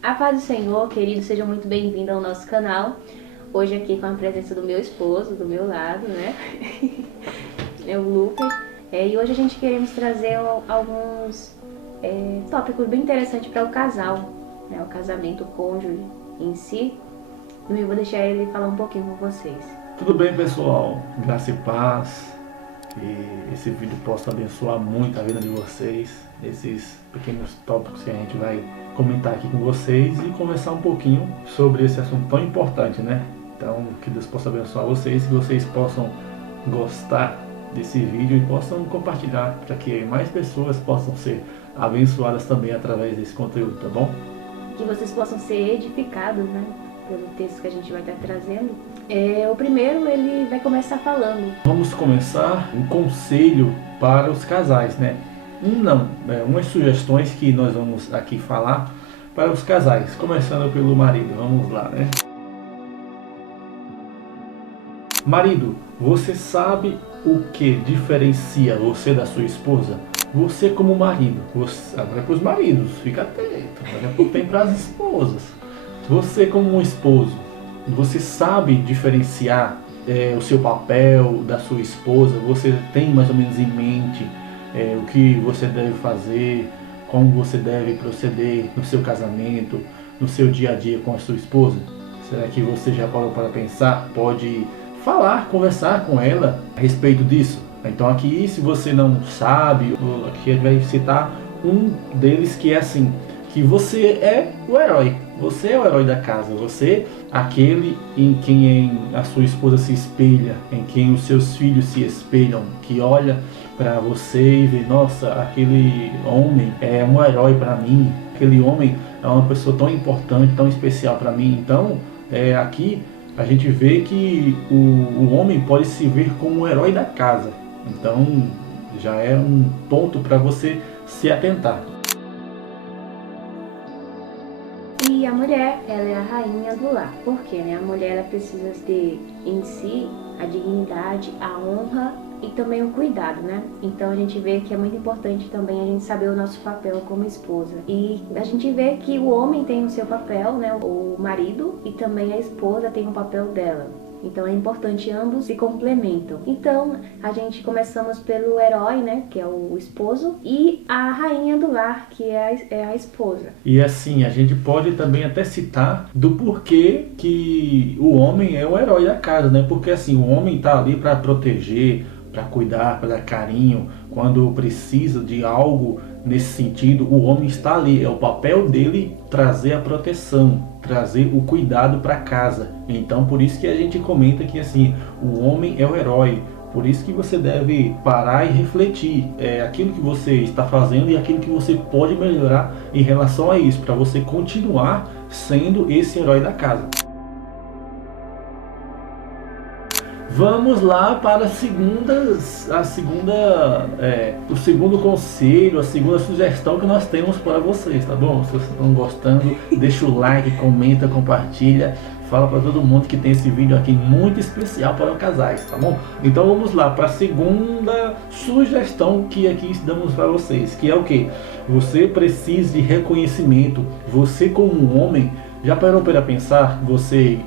A paz do Senhor, queridos, sejam muito bem-vindos ao nosso canal. Hoje aqui com a presença do meu esposo, do meu lado, né? É o Lucas. E hoje a gente queremos trazer alguns tópicos bem interessantes para o casal, né? O casamento, o cônjuge em si. E eu vou deixar ele falar um pouquinho com vocês. Tudo bem, pessoal? Graça e paz. Que esse vídeo possa abençoar muito a vida de vocês. Esses pequenos tópicos que a gente vai comentar aqui com vocês e conversar um pouquinho sobre esse assunto tão importante, né? Então, que Deus possa abençoar vocês, que vocês possam gostar desse vídeo e possam compartilhar para que mais pessoas possam ser abençoadas também através desse conteúdo, tá bom? Que vocês possam ser edificados, né? Pelo texto que a gente vai estar trazendo. O primeiro, ele vai começar falando. Vamos começar um conselho para os casais, né? Umas sugestões que nós vamos aqui falar para os casais, começando pelo marido. Vamos lá, né? Marido, você sabe o que diferencia você da sua esposa? Você como marido, agora é para os maridos, fica atento, daqui a pouco tem para as esposas. Você como um esposo, você sabe diferenciar o seu papel da sua esposa? Você tem mais ou menos em mente o que você deve fazer, como você deve proceder no seu casamento, no seu dia a dia com a sua esposa? Será que você já parou para pensar? Pode falar, conversar com ela a respeito disso. Então aqui, se você não sabe, aqui a gente vai citar um deles que é assim, que você é o herói. Você é o herói da casa. Você, aquele em quem a sua esposa se espelha, em quem os seus filhos se espelham, que olha para você e vê, nossa, aquele homem é um herói para mim. Aquele homem é uma pessoa tão importante, tão especial para mim. Então, aqui a gente vê que o homem pode se ver como o herói da casa. Então, já é um ponto para você se atentar. E a mulher, ela é a rainha do lar. Por quê, né? A mulher, ela precisa ter em si a dignidade, a honra e também o cuidado, né? Então a gente vê que é muito importante também a gente saber o nosso papel como esposa. E a gente vê que o homem tem o seu papel, né? O marido, e também a esposa tem o papel dela. Então é importante, ambos se complementam. Então a gente começamos pelo herói, né, que é o esposo, e a rainha do lar, que é a esposa. E assim, a gente pode também até citar do porquê que o homem é o herói da casa, né? Porque assim, o homem está ali para proteger, para cuidar, para dar carinho, quando precisa de algo nesse sentido, o homem está ali, é o papel dele trazer a proteção, trazer o cuidado para casa. Então, por isso que a gente comenta que assim, o homem é o herói. Por isso que você deve parar e refletir aquilo que você está fazendo e aquilo que você pode melhorar em relação a isso, para você continuar sendo esse herói da casa. Vamos lá para o segundo conselho, a segunda sugestão que nós temos para vocês, tá bom? Se vocês estão gostando, deixa o like, comenta, compartilha, fala para todo mundo que tem esse vídeo aqui muito especial para os casais, tá bom? Então vamos lá para a segunda sugestão que aqui damos para vocês, que é o que? Você precisa de reconhecimento. Você como um homem, já parou para pensar? Você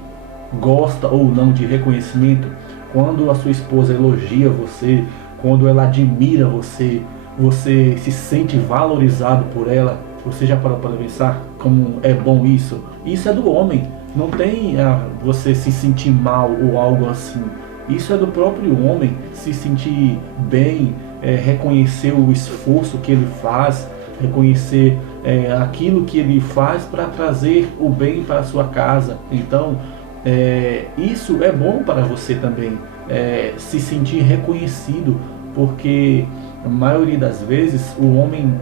gosta ou não de reconhecimento? Quando a sua esposa elogia você, quando ela admira você, você se sente valorizado por ela. Você já parou para pensar como é bom isso? Isso é do homem. Não tem você se sentir mal ou algo assim. Isso é do próprio homem se sentir bem, reconhecer o esforço que ele faz, reconhecer aquilo que ele faz para trazer o bem para a sua casa. Então, isso é bom para você também, se sentir reconhecido, porque a maioria das vezes o homem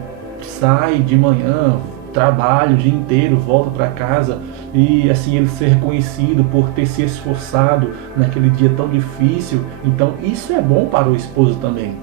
sai de manhã, trabalha o dia inteiro, volta para casa e assim ele ser reconhecido por ter se esforçado naquele dia tão difícil. Então isso é bom para o esposo também.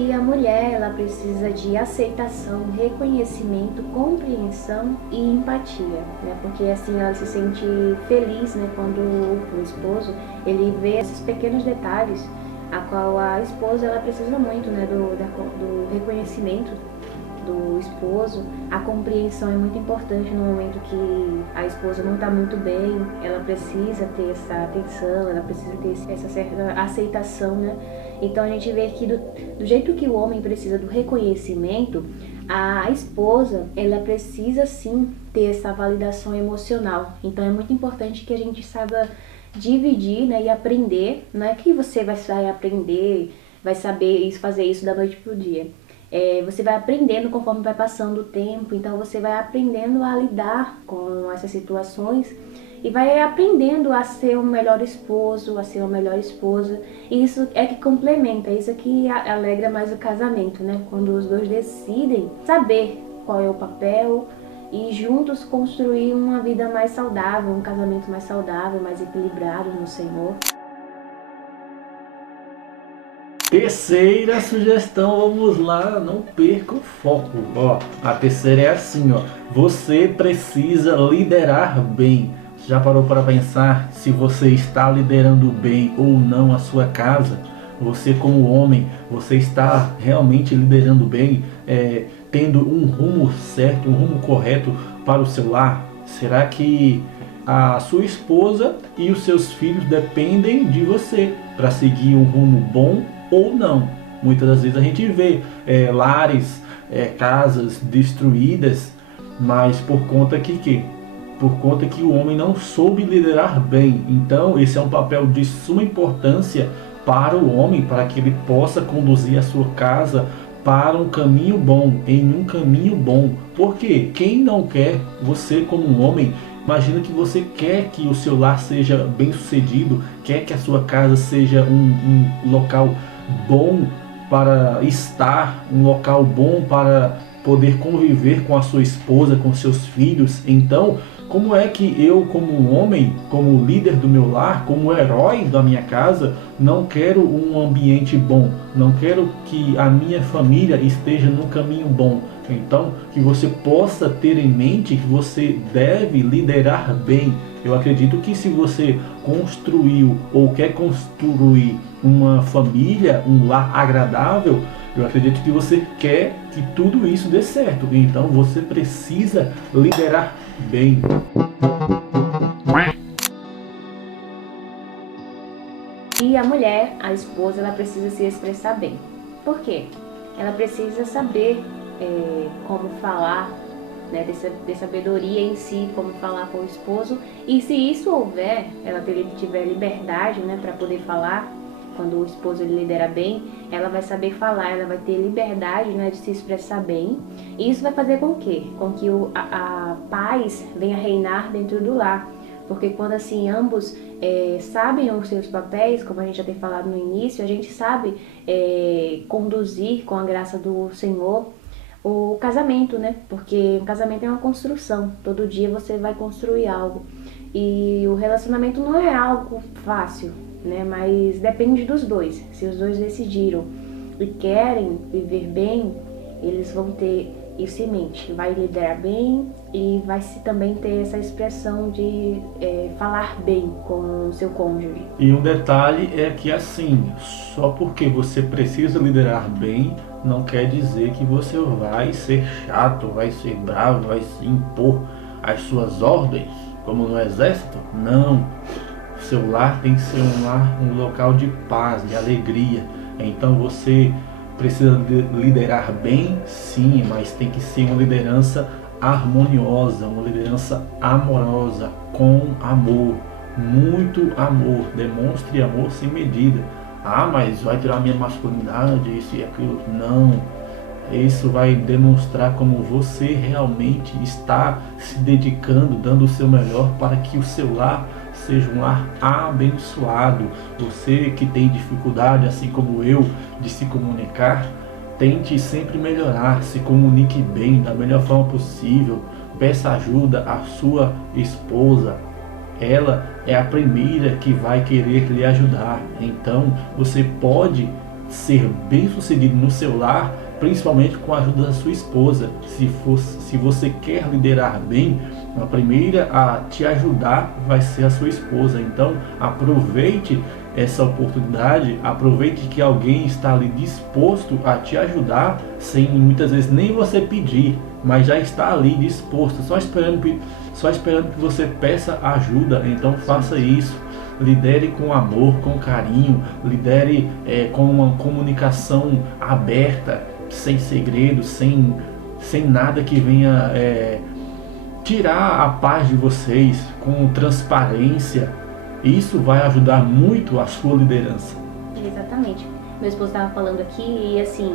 E a mulher, ela precisa de aceitação, reconhecimento, compreensão e empatia, né? Porque assim ela se sente feliz, né? Quando o esposo, ele vê esses pequenos detalhes, a qual a esposa, ela precisa muito, né? Do reconhecimento do esposo, a compreensão é muito importante no momento que a esposa não está muito bem, ela precisa ter essa atenção, ela precisa ter essa certa aceitação, né? Então a gente vê que do jeito que o homem precisa do reconhecimento, a esposa, ela precisa sim ter essa validação emocional. Então é muito importante que a gente saiba dividir, né, e aprender. Não é que você vai aprender, vai saber fazer isso da noite pro dia. Você vai aprendendo conforme vai passando o tempo, então você vai aprendendo a lidar com essas situações e vai aprendendo a ser um melhor esposo, a ser uma melhor esposa. E isso é que complementa, isso é que alegra mais o casamento, né? Quando os dois decidem saber qual é o papel e juntos construir uma vida mais saudável, um casamento mais saudável, mais equilibrado no Senhor. Terceira sugestão, vamos lá, não perca o foco. Ó, a terceira é assim, ó. Você precisa liderar bem. Já parou para pensar se você está liderando bem ou não a sua casa? Você como homem, você está realmente liderando bem, tendo um rumo certo, um rumo correto para o seu lar? Será que a sua esposa e os seus filhos dependem de você para seguir um rumo bom ou não? Muitas das vezes a gente vê lares, casas destruídas, mas por conta que o homem não soube liderar bem. Então esse é um papel de suma importância para o homem, para que ele possa conduzir a sua casa para um caminho bom, em um caminho bom. Porque quem não quer, você como um homem, imagina que você quer que o seu lar seja bem sucedido, quer que a sua casa seja um local bom para estar, um local bom para poder conviver com a sua esposa, com seus filhos. Então, como é que eu, como um homem, como líder do meu lar, como herói da minha casa, não quero um ambiente bom, não quero que a minha família esteja no caminho bom? Então, que você possa ter em mente que você deve liderar bem. Eu acredito que se você construiu ou quer construir uma família, um lar agradável, eu acredito que você quer que tudo isso dê certo. Então você precisa liderar bem. E a mulher, a esposa, ela precisa se expressar bem. Por quê? Ela precisa saber como falar, né, de sabedoria em si, como falar com o esposo. E se isso houver, ela tiver liberdade, né, para poder falar. Quando o esposo ele lidera bem, ela vai saber falar, ela vai ter liberdade, né, de se expressar bem. E isso vai fazer com que a paz venha reinar dentro do lar. Porque quando assim ambos sabem os seus papéis, como a gente já tem falado no início, a gente sabe conduzir com a graça do Senhor o casamento, né? Porque o casamento é uma construção. Todo dia você vai construir algo. E o relacionamento não é algo fácil, né? Mas depende dos dois. Se os dois decidiram e querem viver bem, eles vão ter isso em mente. Vai liderar bem e vai também ter essa expressão de falar bem com o seu cônjuge. E um detalhe é que assim, só porque você precisa liderar bem, não quer dizer que você vai ser chato, vai ser bravo, vai se impor as suas ordens, como no exército. Não. Seu lar tem que ser um local de paz, de alegria. Então você precisa liderar bem, sim, mas tem que ser uma liderança harmoniosa, uma liderança amorosa, com amor, muito amor. Demonstre amor sem medida. Ah, mas vai tirar minha masculinidade, isso e aquilo. Não. Isso vai demonstrar como você realmente está se dedicando, dando o seu melhor para que o seu lar seja um lar abençoado. Você que tem dificuldade, assim como eu, de se comunicar, tente sempre melhorar, se comunique bem, da melhor forma possível. Peça ajuda à sua esposa. Ela é a primeira que vai querer lhe ajudar. Então você pode ser bem sucedido no seu lar, principalmente com a ajuda da sua esposa. Se você quer liderar bem, a primeira a te ajudar vai ser a sua esposa. Então aproveite essa oportunidade, aproveite que alguém está ali disposto a te ajudar, sem muitas vezes nem você pedir, mas já está ali disposto, só esperando que você peça ajuda. Então faça isso. Lidere com amor, com carinho, lidere com uma comunicação aberta, sem segredos, sem nada que venha tirar a paz de vocês, com transparência. Isso vai ajudar muito a sua liderança. Exatamente. Meu esposo estava falando aqui e assim,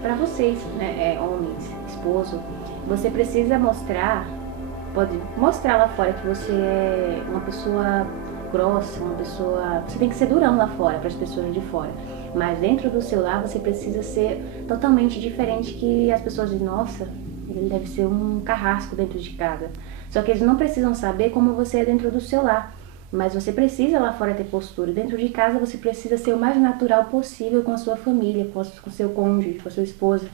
para vocês, né, homens, esposo, você precisa pode mostrar lá fora que você é uma pessoa grossa, você tem que ser durão lá fora, para as pessoas de fora. Mas dentro do seu lar você precisa ser totalmente diferente, que as pessoas dizem, nossa, ele deve ser um carrasco dentro de casa. Só que eles não precisam saber como você é dentro do seu lar. Mas você precisa lá fora ter postura. Dentro de casa você precisa ser o mais natural possível com a sua família, com o seu cônjuge, com a sua esposa.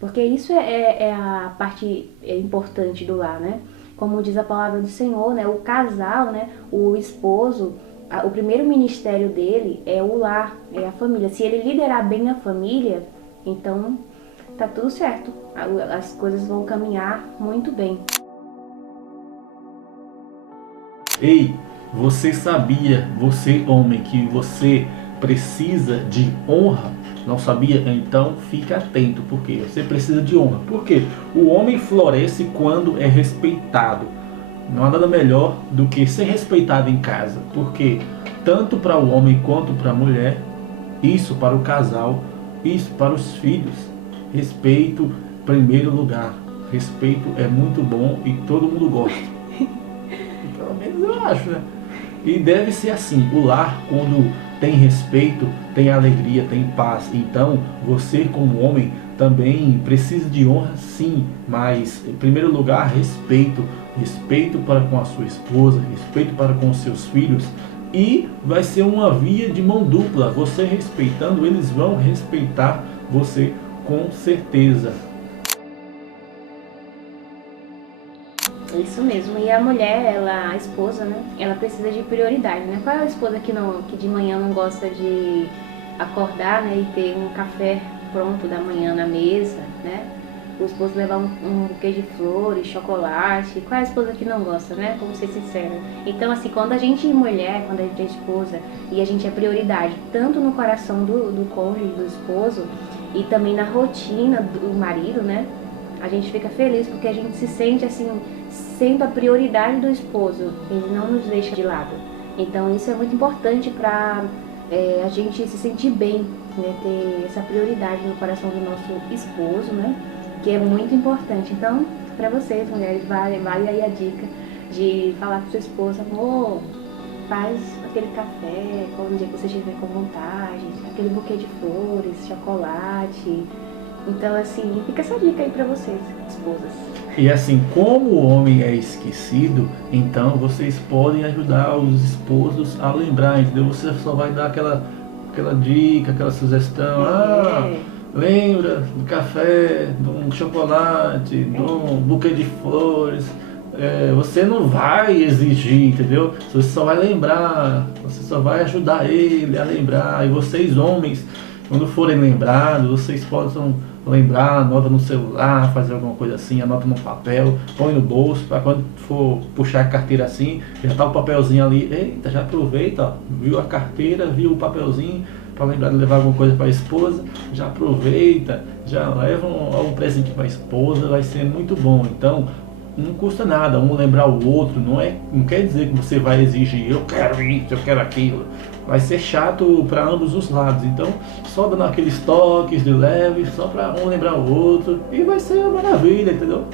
Porque isso é a parte importante do lar, né? Como diz a palavra do Senhor, né? O casal, né? O esposo, o primeiro ministério dele é o lar, é a família. Se ele liderar bem a família, então tá tudo certo. As coisas vão caminhar muito bem. Ei, você sabia, você homem, que você precisa de honra? Não sabia? Então fique atento, porque você precisa de honra. Porque o homem floresce quando é respeitado. Não há nada melhor do que ser respeitado em casa. Porque tanto para o homem quanto para a mulher, isso para o casal, isso para os filhos. Respeito em primeiro lugar. Respeito é muito bom e todo mundo gosta. Pelo menos eu acho, né? E deve ser assim. O lar, quando tem respeito, tem alegria, tem paz. Então, você como homem também precisa de honra, sim, mas em primeiro lugar, respeito. Respeito para com a sua esposa, respeito para com os seus filhos. E vai ser uma via de mão dupla. Você respeitando, eles vão respeitar você com certeza. Isso mesmo. E a mulher, a esposa, né? Ela precisa de prioridade, né? Qual é a esposa que de manhã não gosta de acordar, né? E ter um café pronto da manhã na mesa, né? O esposo levar um buquê de flores, chocolate. Qual é a esposa que não gosta, né? Vamos ser sinceros. Então, assim, quando a gente é mulher, quando a gente é esposa, e a gente é prioridade, tanto no coração do cônjuge, do esposo, e também na rotina do marido, né? A gente fica feliz porque a gente se sente assim, sendo a prioridade do esposo, ele não nos deixa de lado. Então isso é muito importante para a gente se sentir bem, né? Ter essa prioridade no coração do nosso esposo, né? Que é muito importante. Então, para vocês, mulheres, vale aí a dica de falar com sua esposa, amor, faz aquele café, quando dia que você estiver com vontade, aquele buquê de flores, chocolate. Então, assim, fica essa dica aí pra vocês, esposas. E assim, como o homem é esquecido, então vocês podem ajudar os esposos a lembrar, entendeu? Você só vai dar aquela dica, aquela sugestão. Lembra do café, de um chocolate, de um buquê de flores. Você não vai exigir, entendeu? Você só vai lembrar, você só vai ajudar ele a lembrar. E vocês, homens, quando forem lembrados, vocês possam lembrar, anota no celular, fazer alguma coisa assim, anota no papel, põe no bolso, para quando for puxar a carteira assim, já tá o papelzinho ali, eita, já aproveita, ó, viu a carteira, viu o papelzinho, para lembrar de levar alguma coisa para a esposa, já aproveita, já leva um presente para a esposa, vai ser muito bom. Então, não custa nada um lembrar o outro, não quer dizer que você vai exigir, eu quero isso, eu quero aquilo. Vai ser chato para ambos os lados, então só dando aqueles toques de leve, só para um lembrar o outro, e vai ser uma maravilha, entendeu?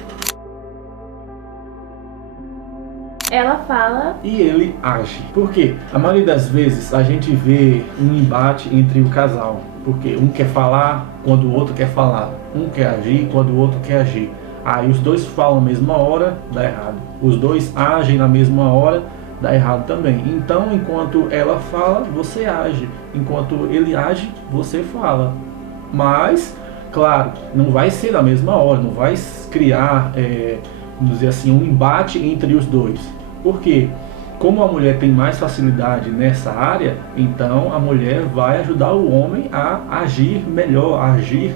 Ela fala e ele age. Por quê? A maioria das vezes a gente vê um embate entre o casal, porque um quer falar quando o outro quer falar, um quer agir quando o outro quer agir. Aí os dois falam na mesma hora, dá errado. Os dois agem na mesma hora, dá errado também. Então, enquanto ela fala, você age. Enquanto ele age, você fala. Mas, claro, não vai ser na mesma hora, não vai criar, vamos dizer assim, um embate entre os dois. Por quê? como a mulher tem mais facilidade nessa área, então a mulher vai ajudar o homem a agir melhor, a agir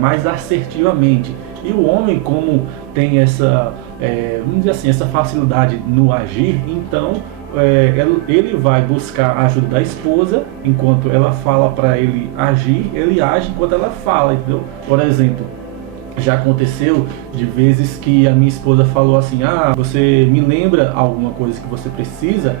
mais assertivamente. E o homem, como tem essa, vamos dizer assim, essa facilidade no agir, então ele vai buscar a ajuda da esposa. Enquanto ela fala para ele agir, ele age enquanto ela fala, entendeu? Por exemplo, já aconteceu de vezes que a minha esposa falou assim: você me lembra alguma coisa que você precisa,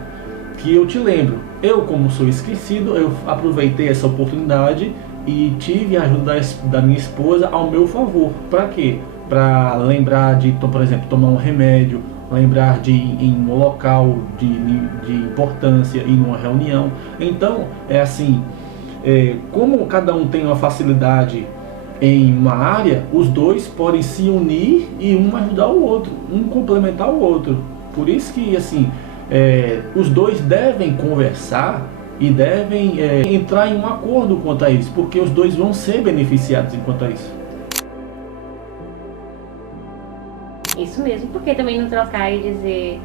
que eu te lembro. Eu, como sou esquecido, eu aproveitei essa oportunidade e tive a ajuda da minha esposa ao meu favor. Para quê? Para lembrar de, por exemplo, tomar um remédio, lembrar de ir em um local de importância, ir numa reunião. Então, é assim, como cada um tem uma facilidade em uma área, os dois podem se unir e um ajudar o outro, um complementar o outro. Por isso que, assim, os dois devem conversar e devem entrar em um acordo quanto a isso, porque os dois vão ser beneficiados enquanto a isso. Isso mesmo, porque também não trocar e dizer,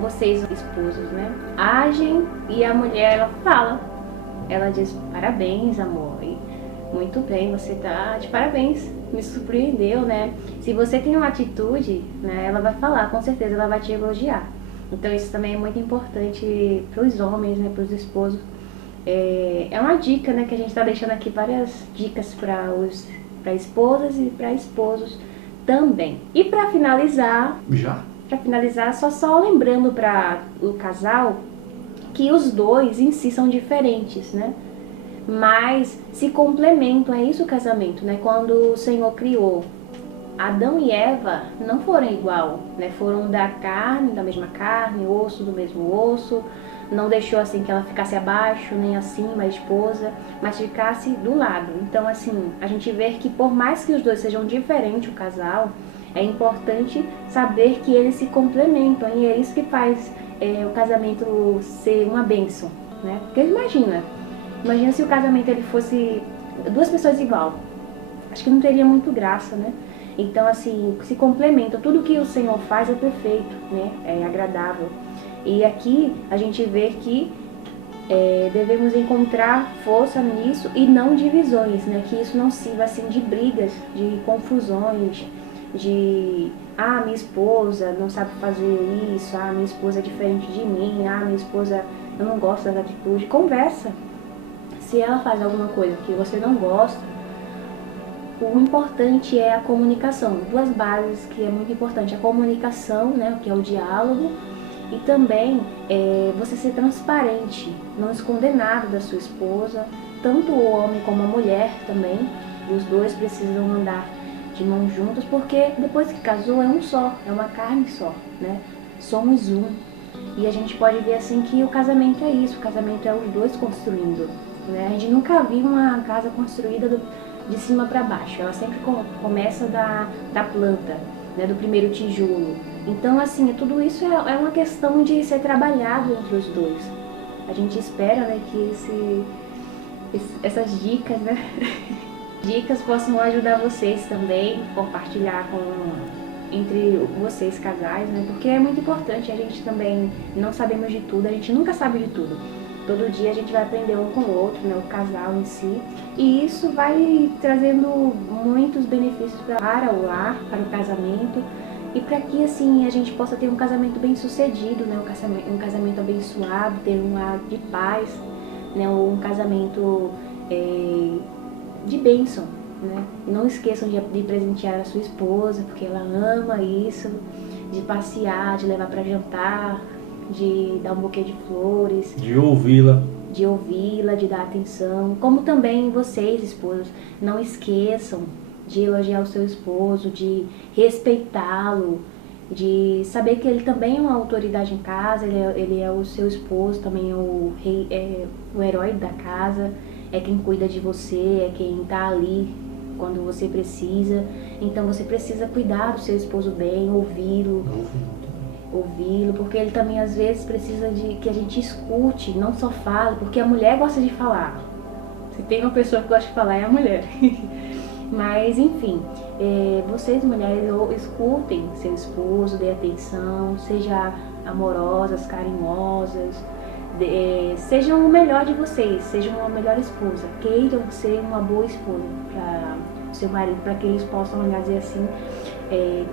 vocês esposos, né, agem, e a mulher, ela fala, ela diz, parabéns, amor, e muito bem, você tá de parabéns, me surpreendeu, né? Se você tem uma atitude, né, ela vai falar, com certeza ela vai te elogiar. Então isso também é muito importante para os homens, né, para os esposos. É uma dica, né, que a gente está deixando aqui, várias dicas para esposas e para esposos também. E para finalizar, só lembrando para o casal que os dois em si são diferentes, né? Mas se complementam, é isso o casamento, né? Quando o Senhor criou Adão e Eva, não foram igual, né? Foram da mesma carne, osso do mesmo osso, não deixou assim que ela ficasse abaixo, nem acima, a esposa, mas ficasse do lado. Então, assim, a gente vê que por mais que os dois sejam diferentes, o casal, é importante saber que eles se complementam, e é isso que faz o casamento ser uma bênção, né? Porque imagina se o casamento ele fosse duas pessoas igual, acho que não teria muito graça, né? Então, assim, se complementa, tudo que o Senhor faz é perfeito, né? É agradável. E aqui a gente vê que devemos encontrar força nisso e não divisões, né? Que isso não sirva assim de brigas, de confusões, de minha esposa não sabe fazer isso, minha esposa é diferente de mim, minha esposa, eu não gosto dessa atitude. Conversa. Se ela faz alguma coisa que você não gosta, o importante é a comunicação. Duas bases que é muito importante: a comunicação, né, que é o diálogo, e também você ser transparente, não esconder nada da sua esposa, tanto o homem como a mulher também. Os dois precisam andar de mãos juntas, porque depois que casou é um só, é uma carne só, né? Somos um. E a gente pode ver assim que o casamento é isso, o casamento é os dois construindo, né? A gente nunca viu uma casa construída de cima para baixo, ela sempre começa da planta, né, do primeiro tijolo. Então, assim, tudo isso é uma questão de ser trabalhado entre os dois. A gente espera, né, que essas dicas, né, dicas possam ajudar vocês também, compartilhar entre vocês casais, né, porque é muito importante. A gente também não sabemos de tudo, a gente nunca sabe de tudo. Todo dia a gente vai aprender um com o outro, né, o casal em si, e isso vai trazendo muitos benefícios para o lar, para o casamento, e para que assim a gente possa ter um casamento bem sucedido, né, um casamento abençoado, ter um lar de paz, né, um casamento de bênção, né. Não esqueçam de presentear a sua esposa, porque ela ama isso, de passear, de levar para jantar, de dar um buquê de flores, de ouvi-la, de dar atenção. Como também vocês, esposos, não esqueçam de elogiar o seu esposo, de respeitá-lo, de saber que ele também é uma autoridade em casa, ele é o seu esposo, também é o rei, é o herói da casa, é quem cuida de você, é quem está ali quando você precisa. Então você precisa cuidar do seu esposo bem, ouvi-lo, porque ele também às vezes precisa de que a gente escute, não só fale, porque a mulher gosta de falar. Se tem uma pessoa que gosta de falar, é a mulher. Mas enfim, vocês mulheres escutem seu esposo, dê atenção, sejam amorosas, carinhosas, sejam o melhor de vocês, sejam uma melhor esposa, queiram ser uma boa esposa para o seu marido, para que eles possam dizer assim,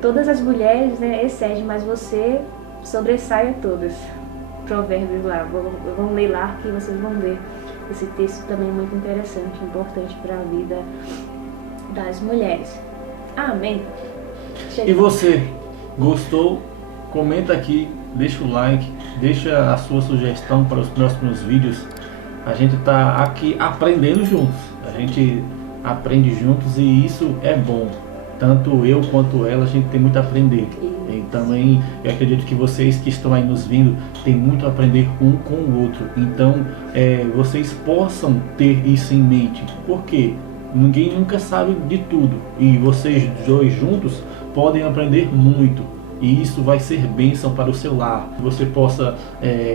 todas as mulheres, né, excedem, mas você sobressai a todas. Provérbios lá, vão ler lá que vocês vão ver esse texto também muito interessante, importante para a vida das mulheres. Amém. E você, gostou? Comenta aqui, deixa o like, deixa a sua sugestão para os próximos vídeos. A gente está aqui aprendendo juntos, a gente aprende juntos e isso é bom. Tanto eu quanto ela, a gente tem muito a aprender. E também eu acredito que vocês que estão aí nos vindo têm muito a aprender um com o outro. Então vocês possam ter isso em mente. Por quê? Ninguém nunca sabe de tudo. E vocês dois juntos podem aprender muito. E isso vai ser bênção para o seu lar. Que você possa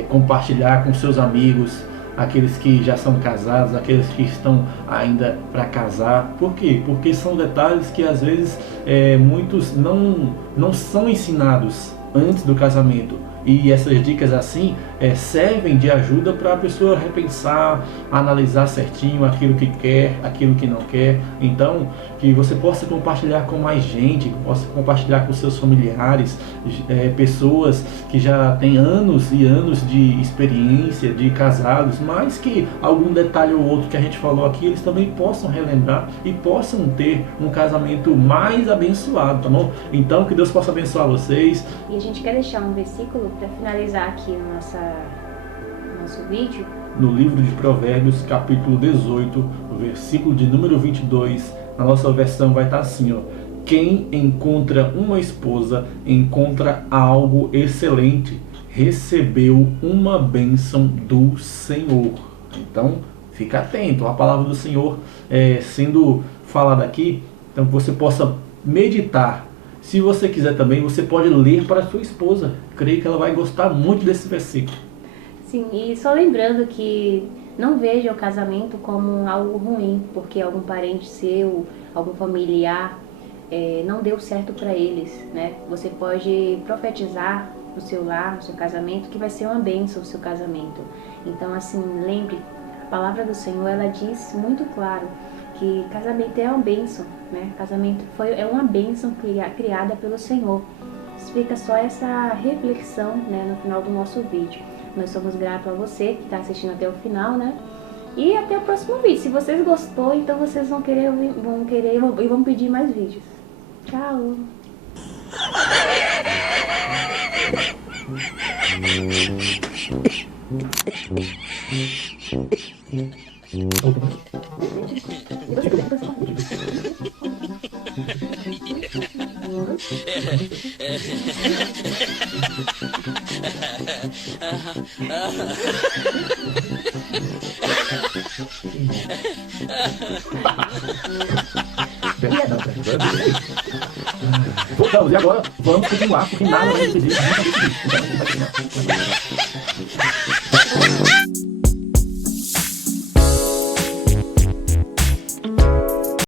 compartilhar com seus amigos, aqueles que já são casados, aqueles que estão ainda para casar. Por quê? Porque são detalhes que às vezes muitos não são ensinados antes do casamento. E essas dicas assim servem de ajuda para a pessoa repensar, analisar certinho aquilo que quer, aquilo que não quer. Então, que você possa compartilhar com mais gente, possa compartilhar com seus familiares, pessoas que já têm anos e anos de experiência, de casados, mas que algum detalhe ou outro que a gente falou aqui, eles também possam relembrar e possam ter um casamento mais abençoado, tá bom? Então, que Deus possa abençoar vocês. E a gente quer deixar um versículo para finalizar aqui no nosso vídeo. No livro de Provérbios, capítulo 18, versículo de número 22, na nossa versão vai estar assim, ó: quem encontra uma esposa encontra algo excelente, recebeu uma bênção do Senhor. Então, fica atento à palavra do Senhor sendo falada aqui, então que você possa meditar. Se você quiser também, você pode ler para a sua esposa. Creio que ela vai gostar muito desse versículo. Sim, e só lembrando que não veja o casamento como algo ruim, porque algum parente seu, algum familiar não deu certo para eles, né? Você pode profetizar no seu lar, no seu casamento, que vai ser uma bênção o seu casamento. Então, assim, lembre, a palavra do Senhor, ela diz muito claro que casamento é uma bênção, né? Casamento é uma bênção criada pelo Senhor. Fica só essa reflexão, né, no final do nosso vídeo. Nós somos gratos a você que está assistindo até o final, né? E até o próximo vídeo. Se vocês gostou, então vocês vão querer e vão pedir mais vídeos. Tchau! Voltamos, e agora vamos continuar, porque nada vai impedir.